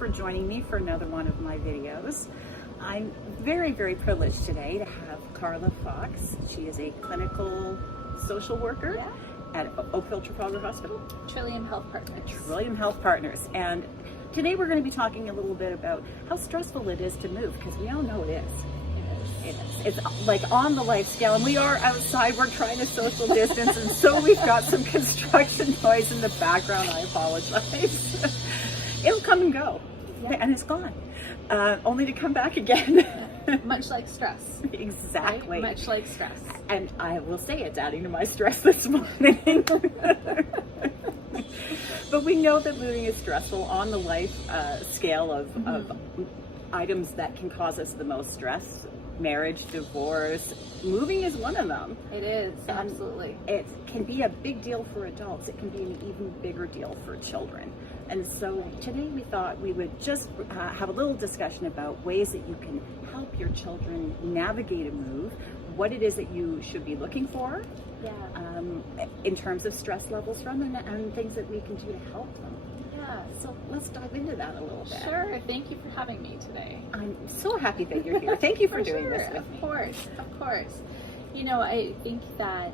for joining me for another one of my videos. I'm very, very privileged today to have Carla Fox. She is a clinical social worker at Oakville Trafalgar Hospital. Trillium Health Partners. Trillium Health Partners. And today we're going to be talking a little bit about how stressful it is to move, because we all know it is. It's like on the life scale, and we are outside, we're trying to social distance, and so we've got some construction noise in the background. I apologize. It'll come and go, and it's gone, only to come back again. Much like stress. Exactly. Right? Much like stress. And I will say it's adding to my stress this morning. But we know that moving is stressful on the life scale of items that can cause us the most stress. Marriage, divorce, moving is one of them. It is, absolutely. It can be a big deal for adults. It can be an even bigger deal for children. And so today we thought we would just have a little discussion about ways that you can help your children navigate a move, what it is that you should be looking for in terms of stress levels from them, and things that we can do to help them. Yeah, so let's dive into that a little bit. Sure, thank you for having me today. I'm so happy that you're here. Thank you for doing this with me. Of course. You know, I think that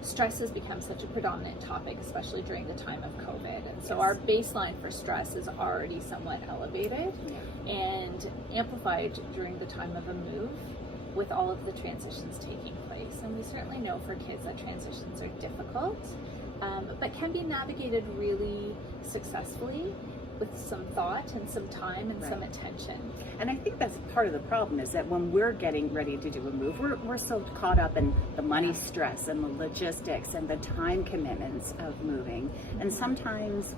stress has become such a predominant topic, especially during the time of COVID. And so our baseline for stress is already somewhat elevated and amplified during the time of a move with all of the transitions taking place. And we certainly know for kids that transitions are difficult, but can be navigated really successfully with some thought and some time and some attention. And I think that's part of the problem, is that when we're getting ready to do a move, we're so caught up in the money stress and the logistics and the time commitments of moving. And sometimes,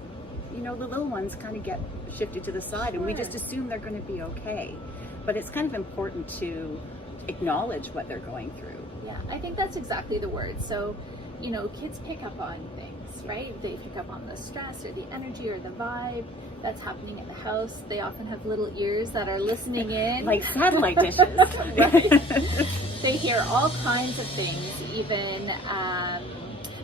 you know, the little ones kind of get shifted to the side and we just assume they're going to be okay. But it's kind of important to acknowledge what they're going through. Yeah, I think that's exactly the word. So, you know, kids pick up on things, right? They pick up on the stress or the energy or the vibe that's happening in the house. They often have little ears that are listening in. Like satellite dishes. Right. They hear all kinds of things, even,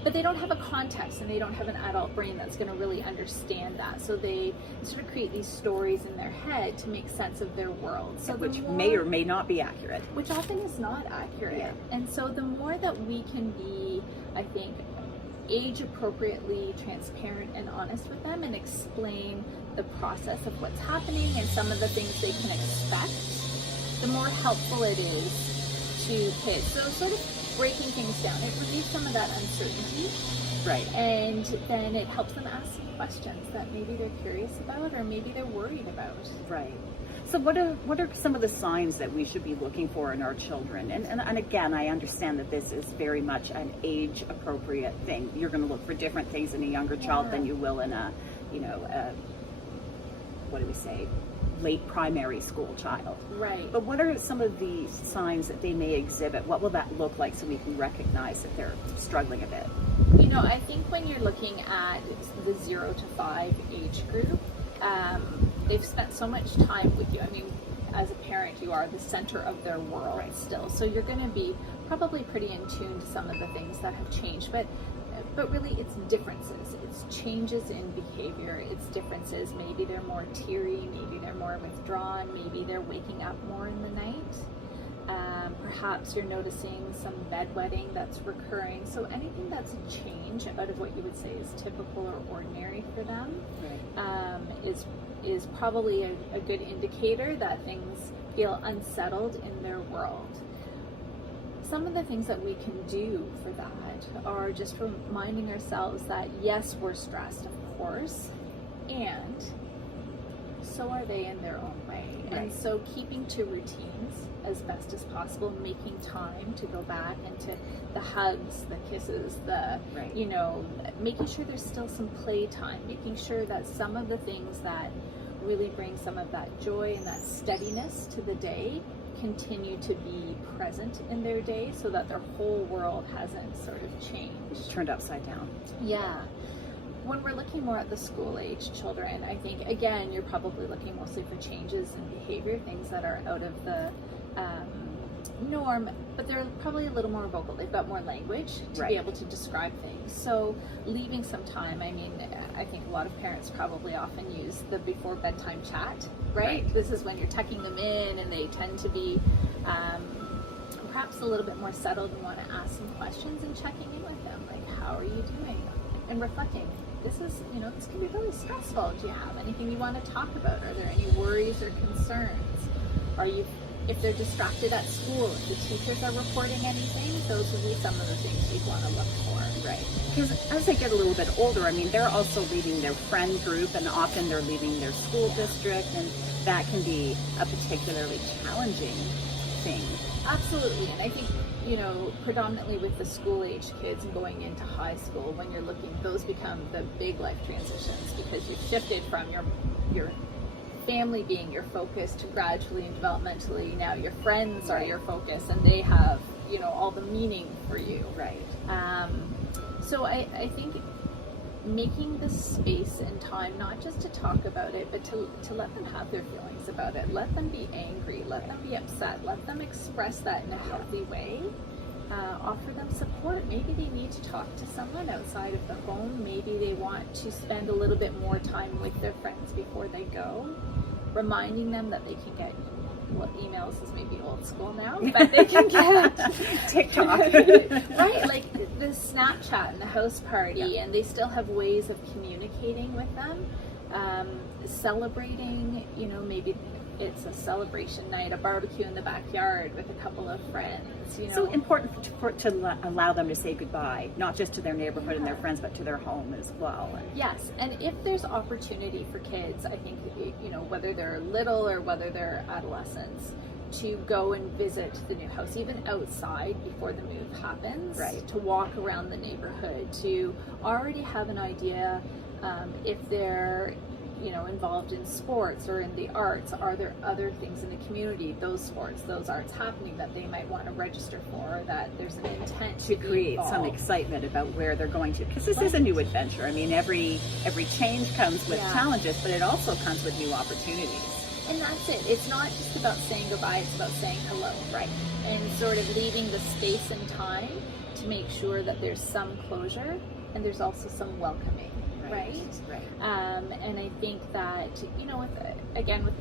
but they don't have a context and they don't have an adult brain that's going to really understand that. So they sort of create these stories in their head to make sense of their world. So which may or may not be accurate. Which often is not accurate. Yeah. And so the more that we can be, I think, age appropriately transparent and honest with them and explain the process of what's happening and some of the things they can expect, the more helpful it is to kids. So sort of breaking things down, it relieves some of that uncertainty. Right. And then it helps them ask some questions that maybe they're curious about or maybe they're worried about. Right. So what are some of the signs that we should be looking for in our children? And again, I understand that this is very much an age appropriate thing. You're going to look for different things in a younger child than you will in a, you know, what do we say, late primary school child. Right. But what are some of the signs that they may exhibit? What will that look like so we can recognize that they're struggling a bit? You know, I think when you're looking at the 0 to 5 age group, they've spent so much time with you. I mean, as a parent, you are the center of their world still. So you're going to be probably pretty in tune to some of the things that have changed. But really, it's differences. It's changes in behavior. It's differences. Maybe they're more teary. Maybe they're more withdrawn. Maybe they're waking up more in the night. Perhaps you're noticing some bedwetting that's recurring. So anything that's a change out of what you would say is typical or ordinary for them is probably a good indicator that things feel unsettled in their world. Some of the things that we can do for that are just reminding ourselves that yes, we're stressed, of course, and so are they in their own way. Right. And so keeping to routines as best as possible, making time to go back into the hugs, the kisses, you know, making sure there's still some play time, making sure that some of the things that really bring some of that joy and that steadiness to the day continue to be present in their day so that their whole world hasn't sort of changed. It's turned upside down. Yeah. When we're looking more at the school age children, I think, again, you're probably looking mostly for changes in behavior, things that are out of the norm, but they're probably a little more vocal. They've got more language to Right. be able to describe things. So leaving some time, I mean, I think a lot of parents probably often use the before bedtime chat, right? Right. This is when you're tucking them in and they tend to be perhaps a little bit more settled and want to ask some questions and checking in with them, like, how are you doing? And reflecting. This is, this can be really stressful. Do you have anything you want to talk about? Are there any worries or concerns? If they're distracted at school, if the teachers are reporting anything, those would be some of the things you'd want to look for. Right. Because as they get a little bit older, I mean, they're also leaving their friend group, and often they're leaving their school district, and that can be a particularly challenging thing. Absolutely. And I think, predominantly with the school age kids and going into high school, when you're looking, those become the big life transitions, because you've shifted from your family being your focus to gradually and developmentally now your friends are Right. your focus, and they have all the meaning for you. Right. So I think making the space and time, not just to talk about it, but to let them have their feelings about it. Let them be angry, let them be upset, let them express that in a healthy way. Offer them support. Maybe they need to talk to someone outside of the home. Maybe they want to spend a little bit more time with their friends before they go. Reminding them that they can get, emails is maybe old school now, but they can get TikTok. right, like the Snapchat and the house party, and they still have ways of communicating with them. Celebrating, maybe it's a celebration night, a barbecue in the backyard with a couple of friends. So important to allow them to say goodbye, not just to their neighborhood and their friends, but to their home as well. Yes, and if there's opportunity for kids, I think, whether they're little or whether they're adolescents, to go and visit the new house, even outside before the move happens, Right. to walk around the neighborhood, to already have an idea if they're involved in sports or in the arts, are there other things in the community, those sports, those arts happening that they might want to register for, that there's an intent To be create some involved. excitement about where they're going to, because this is a new adventure. I mean, every change comes with Yeah. challenges, but it also comes with new opportunities. And that's it. It's not just about saying goodbye, it's about saying hello. Right. And sort of leaving the space and time to make sure that there's some closure and there's also some welcoming, right? And I think that, with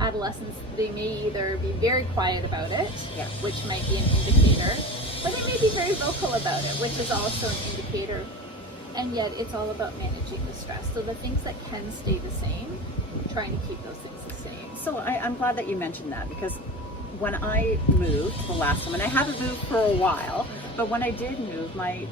adolescents, they may either be very quiet about it, Yeah. which might be an indicator, or they may be very vocal about it, which is also an indicator. And yet it's all about managing the stress. So the things that can stay the same, trying to keep those things the same. So I'm glad that you mentioned that, because when I moved the last time, and I haven't moved for a while, but when I did move, my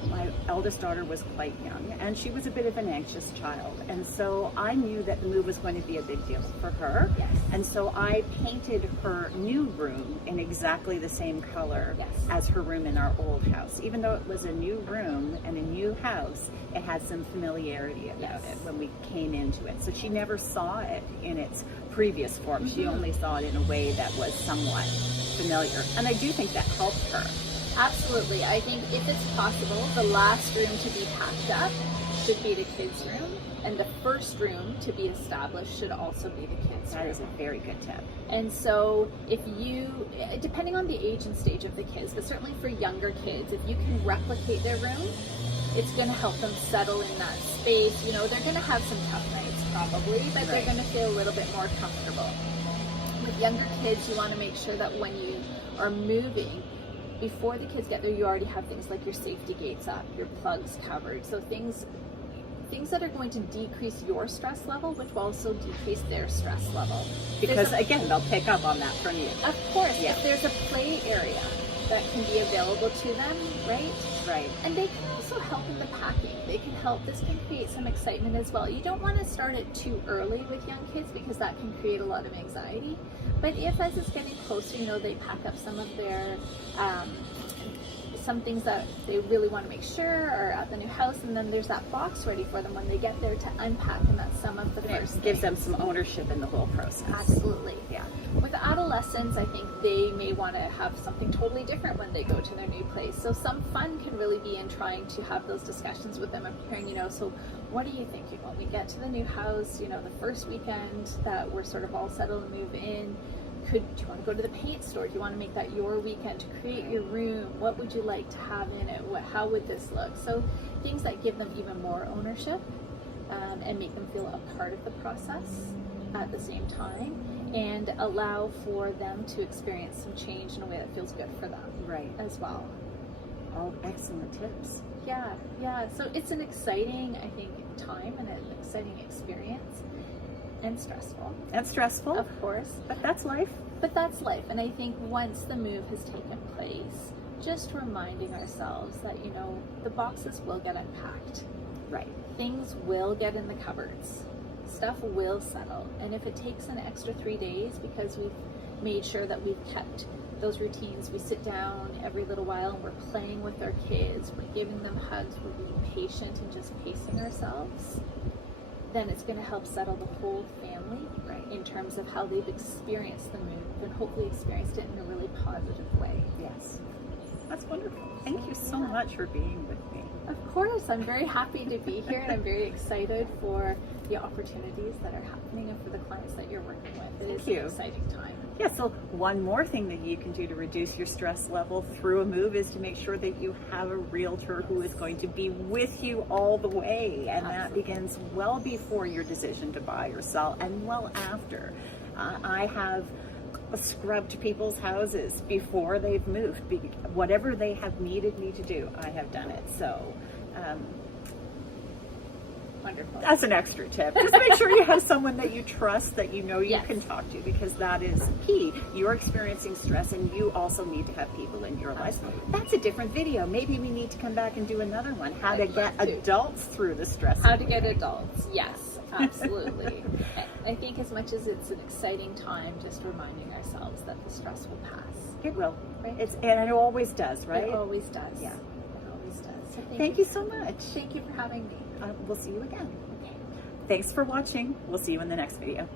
eldest daughter was quite young, and she was a bit of an anxious child. And so I knew that the move was going to be a big deal for her. Yes. And so I painted her new room in exactly the same color Yes. as her room in our old house. Even though it was a new room and a new house, it had some familiarity about Yes. it when we came into it. So she never saw it in its previous form. She only saw it in a way that was somewhat familiar. And I do think that helped her. Absolutely. I think if it's possible, the last room to be packed up should be the kids' room, and the first room to be established should also be the kids' That room. is a very good tip. And so if you, depending on the age and stage of the kids, but certainly for younger kids, if you can replicate their room, it's going to help them settle in that space. They're going to have some tough nights probably, but they're Right. going to feel a little bit more comfortable. With younger kids, you want to make sure that when you are moving, before the kids get there, you already have things like your safety gates up, your plugs covered. So things that are going to decrease your stress level, which will also decrease their stress level. Because There's again, they'll pick up on that from you. of course, Yeah. if there's a play area that can be available to them, right? Right. And they can also help in the packing. They can help. This can create some excitement as well. You don't want to start it too early with young kids because that can create a lot of anxiety. But if as it's getting closer, they pack up some of their some things that they really want to make sure are at the new house, and then there's that box ready for them when they get there to unpack, and that's some of the first It gives things. them some ownership in the whole process. Absolutely. Yeah. With adolescents, I think they may want to have something totally different when they go to their new place. So some fun can really be in trying to have those discussions with them and preparing, so what are you thinking when we get to the new house, the first weekend that we're sort of all settled and move in, do you want to go to the paint store? Do you want to make that your weekend to create your room? What would you like to have in it? How would this look? So things that give them even more ownership, and make them feel a part of the process at the same time, and allow for them to experience some change in a way that feels good for them Right. as well. All excellent tips. Yeah. So it's an exciting, I think, time and an exciting experience, and stressful, And stressful, of course. but that's life. But that's life. And I think once the move has taken place, just reminding ourselves that, the boxes will get unpacked. Right. Things will get in the cupboards. Stuff will settle. And if it takes an extra 3 days because we've made sure that we've kept those routines, we sit down every little while and we're playing with our kids, we're giving them hugs, we're being patient and just pacing ourselves, then it's going to help settle the whole family, Right. in terms of how they've experienced the move and hopefully experienced it in a really positive way. Yes. That's wonderful. Thank you so Yeah. much for being with me. Of course, I'm very happy to be here, and I'm very excited for the opportunities that are happening and for the clients that you're working with. It is Thank you. an exciting time. Yeah, so one more thing that you can do to reduce your stress level through a move is to make sure that you have a realtor who is going to be with you all the way. And that Absolutely. begins well before your decision to buy or sell and well after. I have scrubbed people's houses before they've moved. Whatever they have needed me to do, I have done it. So Wonderful. that's an extra tip. Just make sure you have someone that you trust, that you know you Yes. can talk to, because that is key. You're experiencing stress and you also need to have people in your life. Absolutely. That's a different video. Maybe we need to come back and do another one. How to I'd get love to. adults through the stress. How of to get moving. adults. Yes, absolutely. I think as much as it's an exciting time, just reminding ourselves that the stress will pass. It will. Right? And it always does, right? It always does. Yeah. It always does. So Thank you so much. Thank you for having me. We'll see you again. Okay. Thanks for watching. We'll see you in the next video.